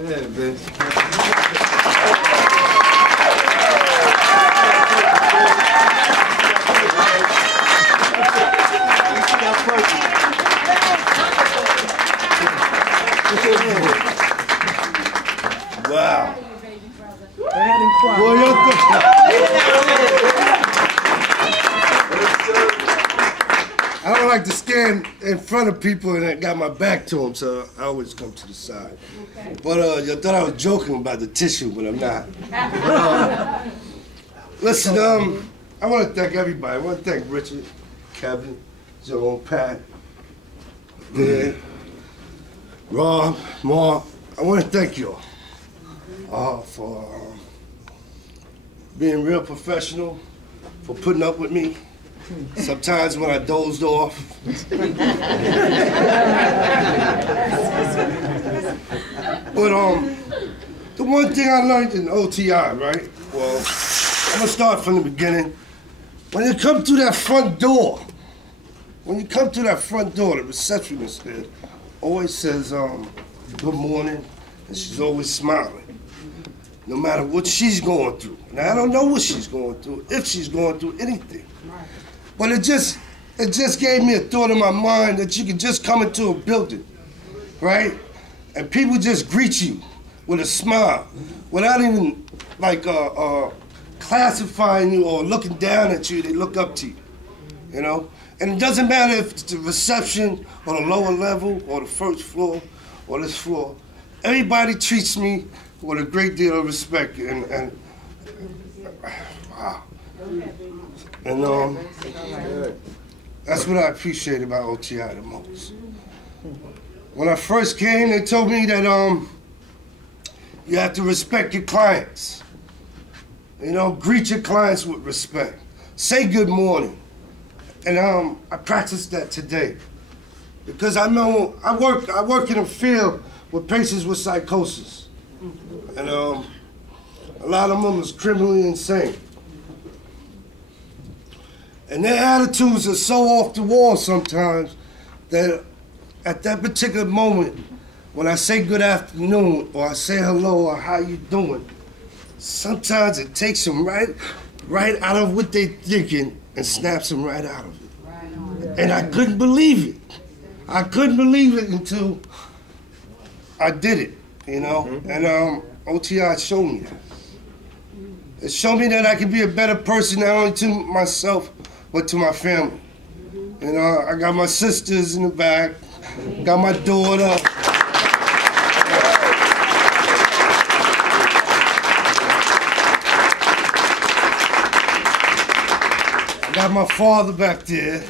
Yeah, Vince. Wow. I don't like to stand in front of people and I got my back to them, so I always come to the side. Okay. But you thought I was joking about the tissue, but I'm not. Listen, I want to thank everybody. I want to thank Richard, Kevin, Joe, Pat, Dan, Rob, Mark. I want to thank you all for being real professional, for putting up with me. Sometimes when I dozed off. But the one thing I learned in OTI, right? Well, I'm gonna start from the beginning. When you come through that front door, the receptionist there always says, good morning, and she's always smiling, no matter what she's going through. Now, I don't know what she's going through, if she's going through anything. But it just gave me a thought in my mind that you can just come into a building, right? And people just greet you with a smile without even like classifying you or looking down at you. They look up to you, you know? And it doesn't matter if it's the reception or the lower level or the first floor or this floor. Everybody treats me with a great deal of respect and wow. And that's what I appreciate about OTI the most. When I first came, they told me that you have to respect your clients. You know, greet your clients with respect. Say good morning. And I practice that today. Because I know I work in a field with patients with psychosis. And a lot of them is criminally insane. And their attitudes are so off the wall sometimes that at that particular moment, when I say good afternoon or I say hello or how you doing, sometimes it takes them right out of what they're thinking and snaps them right out of it. And I couldn't believe it. I couldn't believe it until I did it, you know? And OTI showed me that. It showed me that I can be a better person not only to myself, but to my family. You know, I got my sisters in the back, got my daughter. I got my father back there.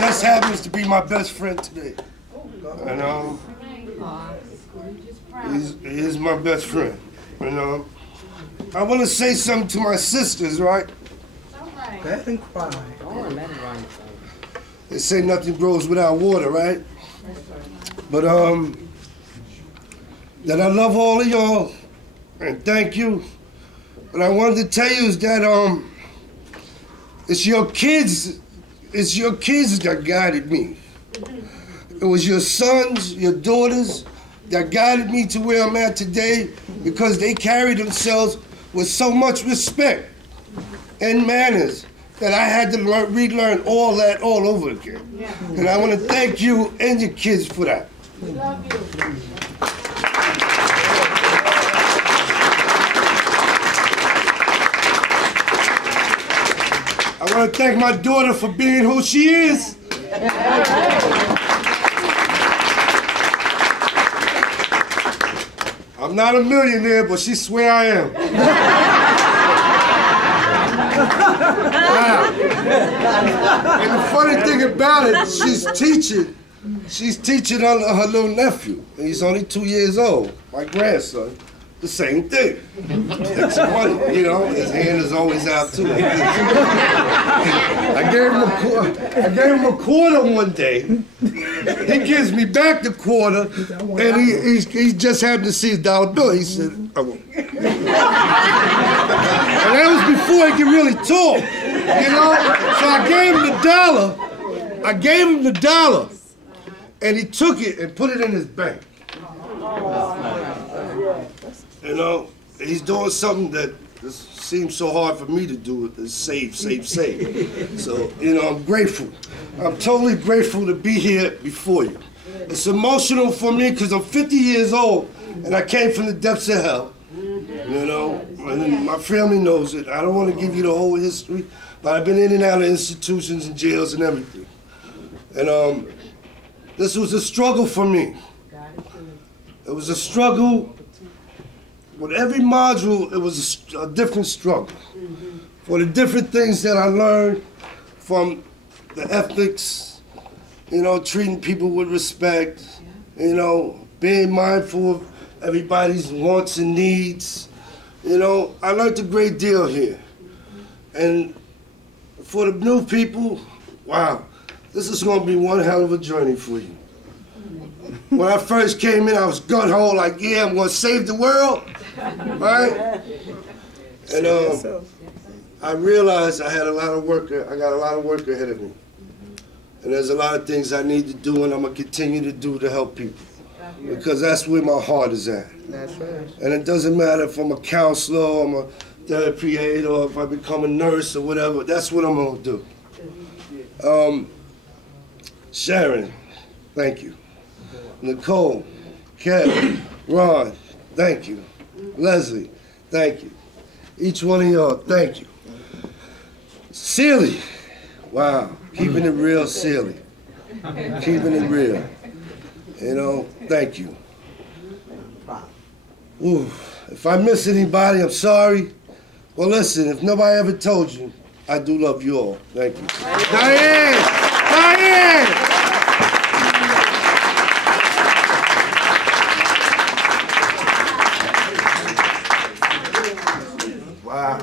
Just happens to be my best friend today. And he is my best friend. And I want to say something to my sisters, right? Let him cry. They say nothing grows without water, right? But that I love all of y'all and thank you. But I wanted to tell you is that it's your kids that guided me. It was your sons, your daughters that guided me to where I'm at today because they carried themselves with so much respect and manners that I had to relearn all that all over again. Yeah. And I want to thank you and your kids for that. We love you. I want to thank my daughter for being who she is. I'm not a millionaire, but she swear I am. Wow. And the funny thing about it, she's teaching her little nephew. And he's only 2 years old, my grandson. The same thing. Takes some money, you know. His hand is always out too. I gave him a quarter one day. He gives me back the quarter, and he just happened to see a dollar bill. He said, I won't. And that was before he could really talk, you know. So I gave him the dollar, I gave him the dollar, and he took it and put it in his bank. You know, he's doing something that seems so hard for me to do, is save. So, you know, I'm grateful. I'm totally grateful to be here before you. It's emotional for me because I'm 50 years old, and I came from the depths of hell. You know, and my family knows it. I don't want to give you the whole history, but I've been in and out of institutions and jails and everything. And this was a struggle for me. It was a struggle. With every module, it was a different struggle. For the different things that I learned from the ethics, you know, treating people with respect, you know, being mindful of everybody's wants and needs. You know, I learned a great deal here. And for the new people, wow, this is going to be one hell of a journey for you. When I first came in, I was gun-ho, like, yeah, I'm going to save the world, right? And I realized I got a lot of work ahead of me. And there's a lot of things I need to do, and I'm going to continue to do to help people. Because that's where my heart is at. That's right. And it doesn't matter if I'm a counselor, or I'm a therapy aide, or if I become a nurse or whatever, that's what I'm going to do. Sharon, thank you. Nicole, Kevin, Ron, thank you. Leslie, thank you. Each one of y'all, thank you. Celie, wow, keeping it real, Celie. Keeping it real. You know, thank you. Ooh, if I miss anybody, I'm sorry. Well, listen, if nobody ever told you, I do love you all. Thank you. Diane! Diane! Wow.